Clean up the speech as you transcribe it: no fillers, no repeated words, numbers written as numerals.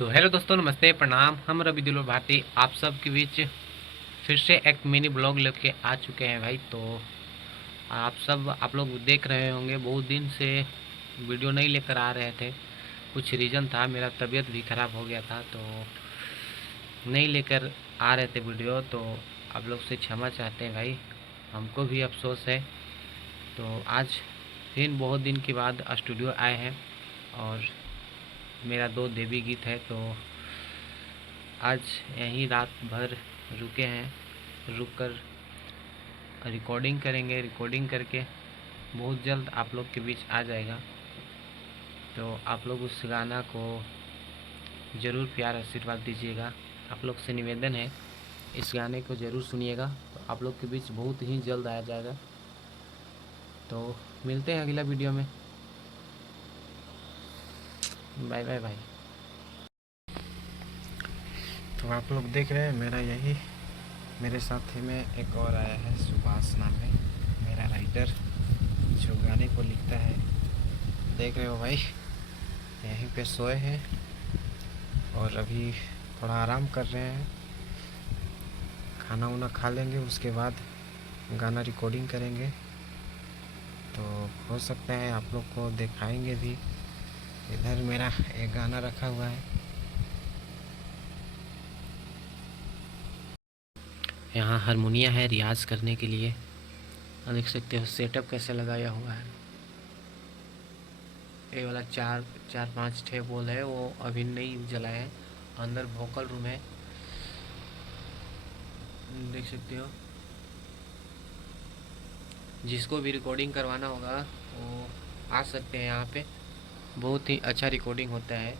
तो हेलो दोस्तों, नमस्ते, प्रणाम। हम रवि दिलो भारती आप सब के बीच फिर से एक मिनी ब्लॉग लेके आ चुके हैं भाई। तो आप लोग देख रहे होंगे, बहुत दिन से वीडियो नहीं लेकर आ रहे थे। कुछ रीज़न था, मेरा तबीयत भी ख़राब हो गया था, तो नहीं लेकर आ रहे थे वीडियो। तो आप लोग से क्षमा चाहते हैं भाई, हमको भी अफसोस है। तो आज फिर बहुत दिन के बाद स्टूडियो आए हैं और मेरा 2 देवी गीत है। तो आज यहीं रात भर रुके हैं, रुक कर रिकॉर्डिंग करेंगे। रिकॉर्डिंग करके बहुत जल्द आप लोग के बीच आ जाएगा। तो आप लोग उस गाना को ज़रूर प्यार आशीर्वाद दीजिएगा। आप लोग से निवेदन है, इस गाने को ज़रूर सुनिएगा। तो आप लोग के बीच बहुत ही जल्द आ जाएगा। तो मिलते हैं अगला वीडियो में। Bye bye bye. तो आप लोग देख रहे हैं मेरे साथी में एक और आया है, सुभाष नाम है मेरा राइटर जो गाने को लिखता है। देख रहे हो भाई, यहीं पे सोए हैं और अभी थोड़ा आराम कर रहे हैं। खाना वाना खा लेंगे, उसके बाद गाना रिकॉर्डिंग करेंगे। तो हो सकता है आप लोग को दिखाएंगे भी। इधर मेरा एक गाना रखा हुआ है, यहाँ हारमोनिया है रियाज़ करने के लिए। देख सकते हो सेटअप कैसे लगाया हुआ है। ये वाला चार चार पाँच ठे बोल है, वो अभी नहीं जला है। अंदर वोकल रूम है, देख सकते हो। जिसको भी रिकॉर्डिंग करवाना होगा वो आ सकते हैं यहाँ पे। बहुत ही अच्छा रिकॉर्डिंग होता है।